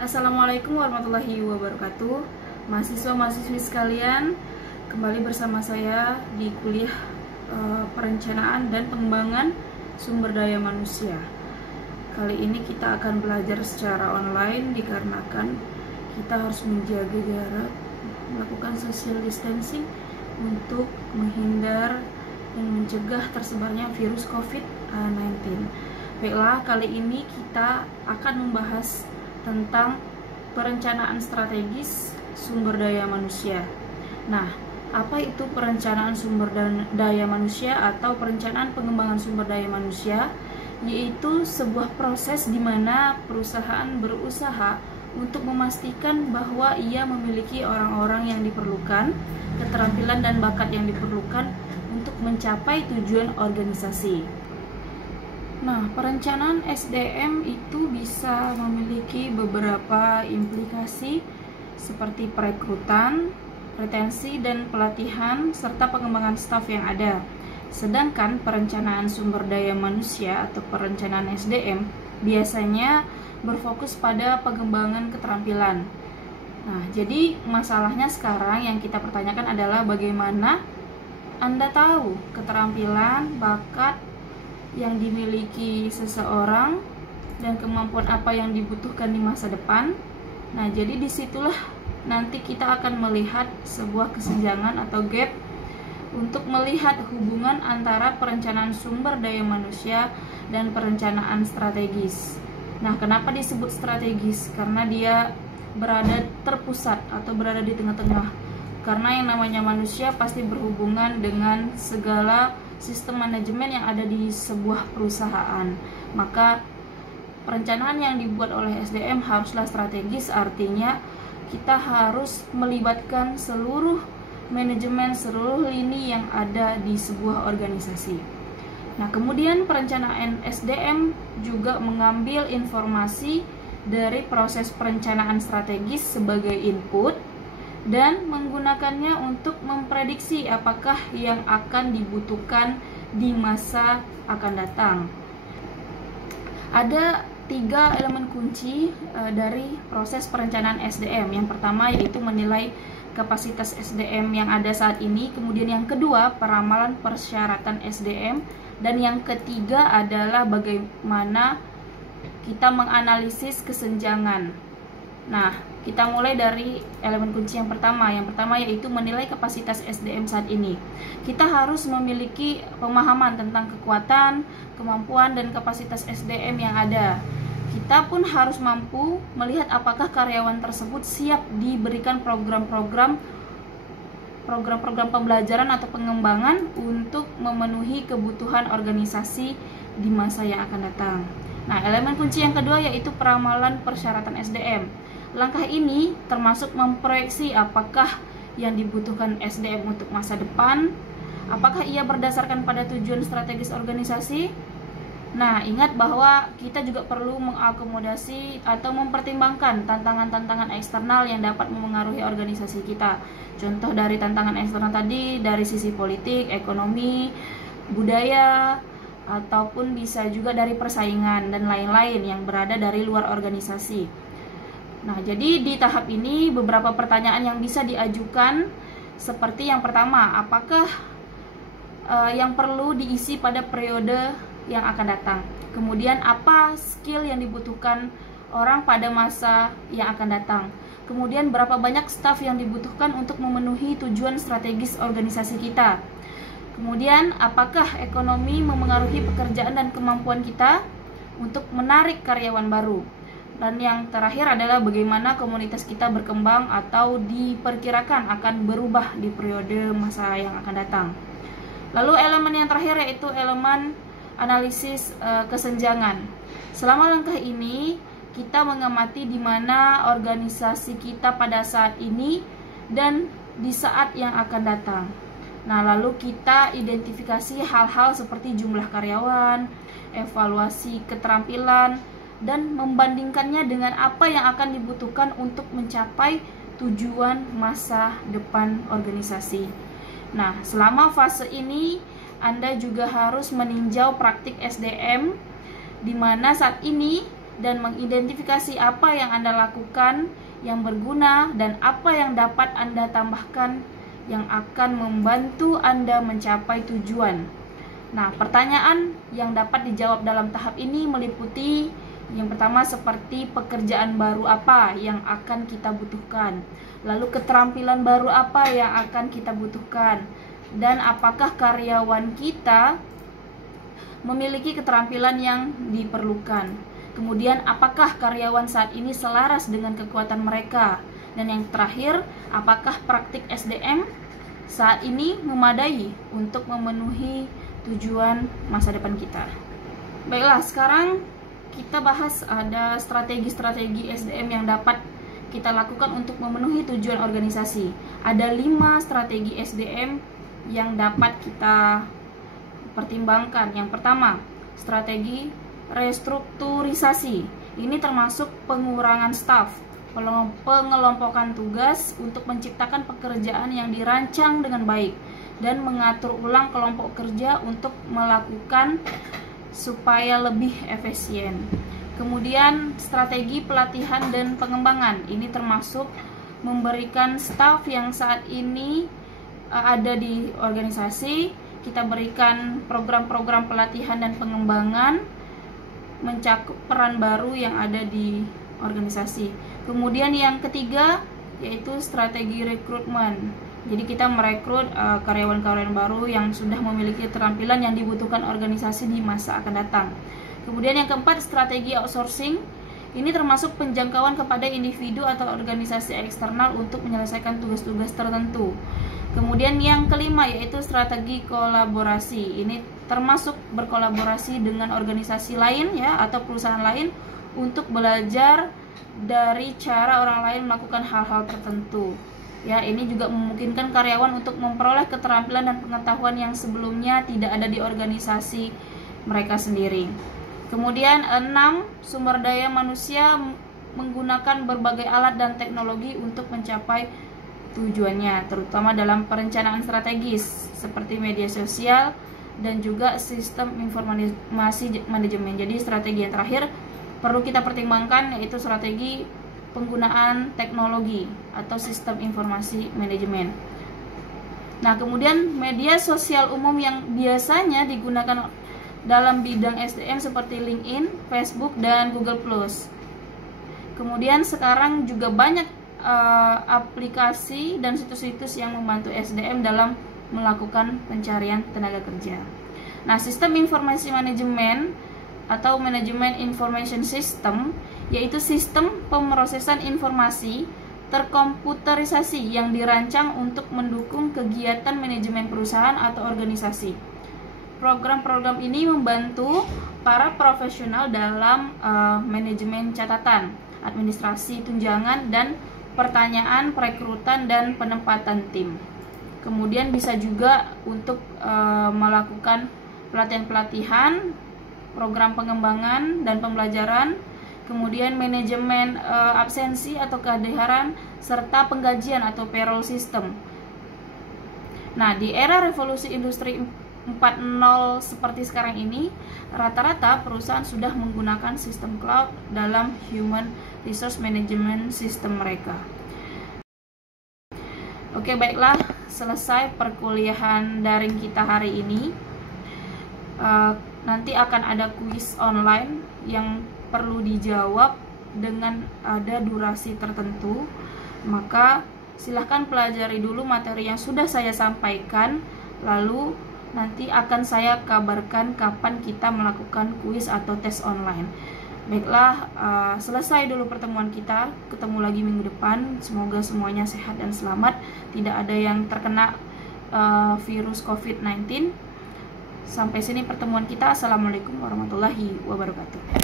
Assalamualaikum warahmatullahi wabarakatuh. Mahasiswa-mahasiswi sekalian, kembali bersama saya di kuliah perencanaan dan pengembangan sumber daya manusia. Kali ini kita akan belajar secara online dikarenakan kita harus menjaga jarak, melakukan social distancing untuk menghindar dan mencegah tersebarnya virus COVID-19. Baiklah, kali ini kita akan membahas tentang perencanaan strategis sumber daya manusia. Nah, apa itu perencanaan sumber daya manusia atau perencanaan pengembangan sumber daya manusia? Yaitu sebuah proses di mana perusahaan berusaha untuk memastikan bahwa ia memiliki orang-orang yang diperlukan, keterampilan dan bakat yang diperlukan untuk mencapai tujuan organisasi. Nah, perencanaan SDM itu bisa memiliki beberapa implikasi seperti perekrutan, retensi, dan pelatihan, serta pengembangan staf yang ada. Sedangkan perencanaan sumber daya manusia atau perencanaan SDM biasanya berfokus pada pengembangan keterampilan. Nah, jadi masalahnya sekarang yang kita pertanyakan adalah bagaimana Anda tahu keterampilan, bakat yang dimiliki seseorang dan kemampuan apa yang dibutuhkan di masa depan. Nah, jadi disitulah nanti kita akan melihat sebuah kesenjangan atau gap untuk melihat hubungan antara perencanaan sumber daya manusia dan perencanaan strategis. Nah, kenapa disebut strategis? Karena dia berada terpusat atau berada di tengah-tengah. Karena yang namanya manusia pasti berhubungan dengan segala sistem manajemen yang ada di sebuah perusahaan. Maka perencanaan yang dibuat oleh SDM haruslah strategis, artinya kita harus melibatkan seluruh manajemen, seluruh lini yang ada di sebuah organisasi. Nah, kemudian perencanaan SDM juga mengambil informasi dari proses perencanaan strategis sebagai input dan menggunakannya untuk memprediksi apakah yang akan dibutuhkan di masa akan datang. Ada 3 elemen kunci dari proses perencanaan SDM. Yang pertama yaitu menilai kapasitas SDM yang ada saat ini, kemudian yang kedua peramalan persyaratan SDM, dan yang ketiga adalah bagaimana kita menganalisis kesenjangan. Nah, kita mulai dari elemen kunci yang pertama. Yang pertama yaitu menilai kapasitas SDM saat ini. Kita harus memiliki pemahaman tentang kekuatan, kemampuan, dan kapasitas SDM yang ada. Kita pun harus mampu melihat apakah karyawan tersebut siap diberikan program-program pembelajaran atau pengembangan untuk memenuhi kebutuhan organisasi di masa yang akan datang. Nah, elemen kunci yang kedua yaitu peramalan persyaratan SDM. Langkah ini termasuk memproyeksi apakah yang dibutuhkan SDM untuk masa depan, apakah ia berdasarkan pada tujuan strategis organisasi. Nah, ingat bahwa kita juga perlu mengakomodasi atau mempertimbangkan tantangan-tantangan eksternal yang dapat memengaruhi organisasi kita. Contoh dari tantangan eksternal tadi dari sisi politik, ekonomi, budaya, ataupun bisa juga dari persaingan dan lain-lain yang berada dari luar organisasi. Nah, jadi di tahap ini beberapa pertanyaan yang bisa diajukan seperti yang pertama, apakah yang perlu diisi pada periode yang akan datang? Kemudian apa skill yang dibutuhkan orang pada masa yang akan datang? Kemudian berapa banyak staf yang dibutuhkan untuk memenuhi tujuan strategis organisasi kita? Kemudian apakah ekonomi memengaruhi pekerjaan dan kemampuan kita untuk menarik karyawan baru? Dan yang terakhir adalah bagaimana komunitas kita berkembang atau diperkirakan akan berubah di periode masa yang akan datang. Lalu elemen yang terakhir yaitu elemen analisis kesenjangan. Selama langkah ini kita mengamati di mana organisasi kita pada saat ini dan di saat yang akan datang. Nah, lalu kita identifikasi hal-hal seperti jumlah karyawan, evaluasi keterampilan, dan membandingkannya dengan apa yang akan dibutuhkan untuk mencapai tujuan masa depan organisasi. Nah, selama fase ini Anda juga harus meninjau praktik SDM, di mana saat ini dan mengidentifikasi apa yang Anda lakukan yang berguna dan apa yang dapat Anda tambahkan yang akan membantu Anda mencapai tujuan. Nah, pertanyaan yang dapat dijawab dalam tahap ini meliputi yang pertama seperti pekerjaan baru apa yang akan kita butuhkan, lalu keterampilan baru apa yang akan kita butuhkan, dan apakah karyawan kita memiliki keterampilan yang diperlukan. Kemudian apakah karyawan saat ini selaras dengan kekuatan mereka, dan yang terakhir apakah praktik SDM saat ini memadai untuk memenuhi tujuan masa depan kita. Baiklah, sekarang kita bahas ada strategi-strategi SDM yang dapat kita lakukan untuk memenuhi tujuan organisasi. Ada 5 strategi SDM yang dapat kita pertimbangkan. Yang pertama, strategi restrukturisasi. Ini termasuk pengurangan staf, pengelompokan tugas untuk menciptakan pekerjaan yang dirancang dengan baik, dan mengatur ulang kelompok kerja untuk melakukan supaya lebih efisien. Kemudian strategi pelatihan dan pengembangan. Ini termasuk memberikan staf yang saat ini ada di organisasi, kita berikan program-program pelatihan dan pengembangan mencakup peran baru yang ada di organisasi. Kemudian yang ketiga yaitu strategi rekrutmen. Jadi kita merekrut karyawan-karyawan baru yang sudah memiliki keterampilan yang dibutuhkan organisasi di masa akan datang. Kemudian yang keempat, strategi outsourcing. Ini termasuk penjangkauan kepada individu atau organisasi eksternal untuk menyelesaikan tugas-tugas tertentu. Kemudian yang kelima yaitu strategi kolaborasi. Ini termasuk berkolaborasi dengan organisasi lain ya atau perusahaan lain untuk belajar dari cara orang lain melakukan hal-hal tertentu. Ya, ini juga memungkinkan karyawan untuk memperoleh keterampilan dan pengetahuan yang sebelumnya tidak ada di organisasi mereka sendiri. Kemudian 6, sumber daya manusia menggunakan berbagai alat dan teknologi untuk mencapai tujuannya, terutama dalam perencanaan strategis seperti media sosial dan juga sistem informasi manajemen. Jadi strategi yang terakhir perlu kita pertimbangkan yaitu strategi penggunaan teknologi atau sistem informasi manajemen. Nah, kemudian media sosial umum yang biasanya digunakan dalam bidang SDM seperti LinkedIn, Facebook, dan Google+. Kemudian sekarang juga banyak aplikasi dan situs-situs yang membantu SDM dalam melakukan pencarian tenaga kerja. Nah, sistem informasi manajemen atau manajemen information system yaitu sistem pemrosesan informasi terkomputerisasi yang dirancang untuk mendukung kegiatan manajemen perusahaan atau organisasi. Program-program ini membantu para profesional dalam manajemen catatan, administrasi tunjangan, dan pertanyaan perekrutan dan penempatan tim. Kemudian bisa juga untuk melakukan pelatihan-pelatihan, program pengembangan dan pembelajaran, kemudian manajemen absensi atau kehadiran, serta penggajian atau payroll system. Nah, di era revolusi industri 4.0 seperti sekarang ini, rata-rata perusahaan sudah menggunakan sistem cloud dalam human resource management system mereka. Oke, baiklah, selesai perkuliahan daring kita hari ini. Nanti akan ada kuis online yang perlu dijawab dengan ada durasi tertentu. Maka silahkan pelajari dulu materi yang sudah saya sampaikan, lalu nanti akan saya kabarkan kapan kita melakukan kuis atau tes online. Baiklah, selesai dulu pertemuan kita. Ketemu lagi minggu depan. Semoga semuanya sehat dan selamat, tidak ada yang terkena virus COVID-19. Sampai sini pertemuan kita. Assalamualaikum warahmatullahi wabarakatuh.